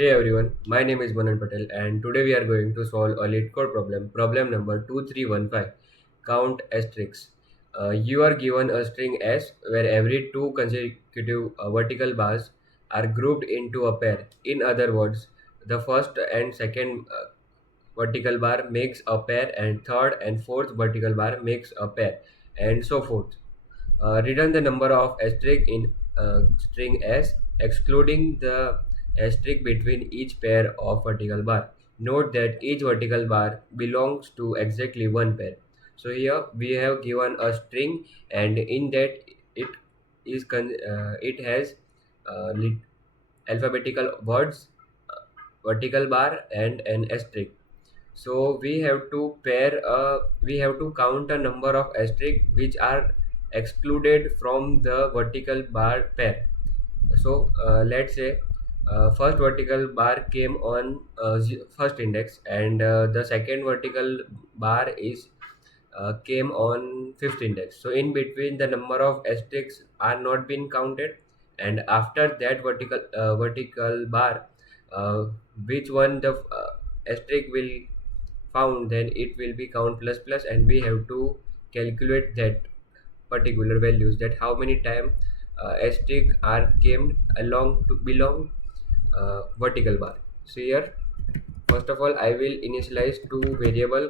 Hey everyone, my name is Manan Patel and today we are going to solve a LeetCode problem number 2315, count asterisks. You are given a string S where every two consecutive vertical bars are grouped into a pair. In other words, the first and second vertical bar makes a pair and third and fourth vertical bar makes a pair and so forth. Return the number of asterisks in string S, excluding the asterisk between each pair of vertical bar. Note that each vertical bar belongs to exactly one pair. So here we have given a string, and in that it has alphabetical words, vertical bar, and an asterisk. So we have to count a number of asterisks which are excluded from the vertical bar pair. So let's say first vertical bar came on first index, and the second vertical bar is came on fifth index. So in between the number of asterisks are not been counted, and after that vertical bar, uh, which one the asterisk will found, then it will be count plus plus, and we have to calculate that particular values, that how many time asterisk are came along to belong vertical bar. So here first of all I will initialize two variable,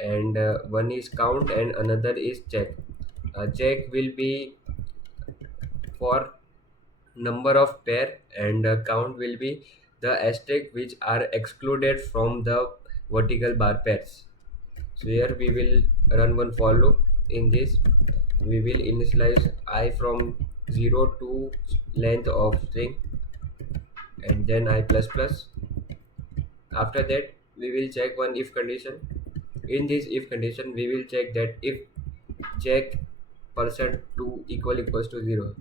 and one is count and another is check. Check will be for number of pair, and count will be the asterisk which are excluded from the vertical bar pairs. So here we will run one for loop. In this we will initialize I from 0 to length of string, and then I plus plus. After that we will check one if condition. In this if condition we will check that if check percent to equals to 0.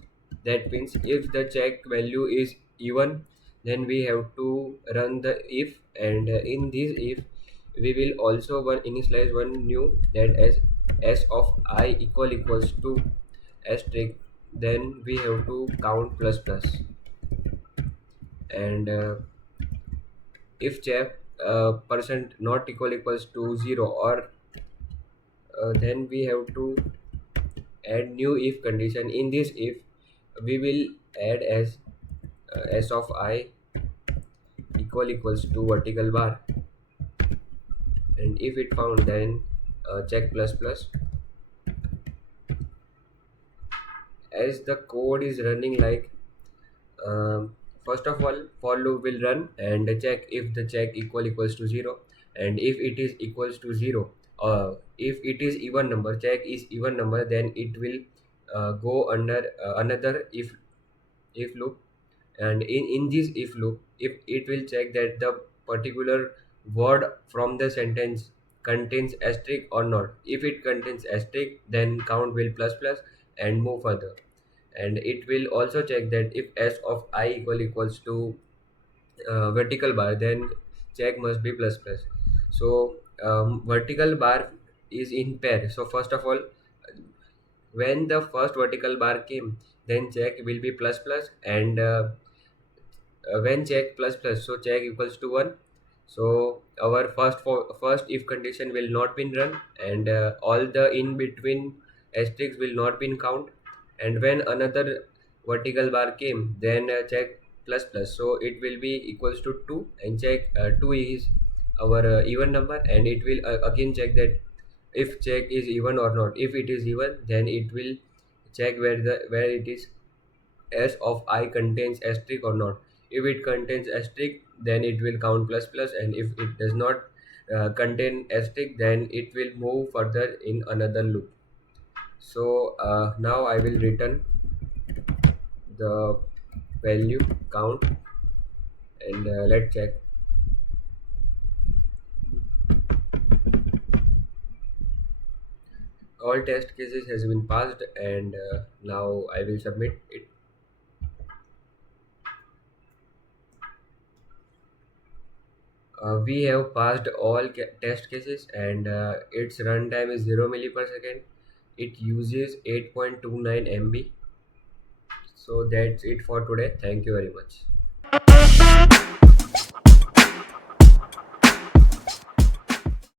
That means if the check value is even, then we have to run the if, and in this if we will also one initialize one new, that as s of I equals to asterisk, then we have to count plus plus. And if check percent not equals to 0, or then we have to add new if condition. In this if we will add as s of I equals to vertical bar, and if it found, then check plus plus. As the code is running like, first of all for loop will run and check if the check equals to 0, and if it is equals to 0, if it is even number, check is even number, then it will go under another if loop. And in this if loop, if it will check that the particular word from the sentence contains asterisk or not. If it contains asterisk, then count will plus plus and move further. And it will also check that if s of I equals to vertical bar, then check must be plus plus. So vertical bar is in pair. So first of all, when the first vertical bar came, then check will be plus plus, and when check plus plus, so check equals to 1. So our first if condition will not been run, and all the in between asterisks will not been count. And when another vertical bar came, then check plus plus, so it will be equals to 2, and check 2 is our even number, and it will again check that if check is even or not. If it is even, then it will check where it is s of I contains asterisk or not. If it contains asterisk, then it will count plus plus, and if it does not contain asterisk, then it will move further in another loop. So now I will return the value count, and let's check. All test cases has been passed, and now I will submit it. We have passed all test cases, and its runtime is 0 milli per second. It uses 8.29 MB. So that's it for today. Thank you very much.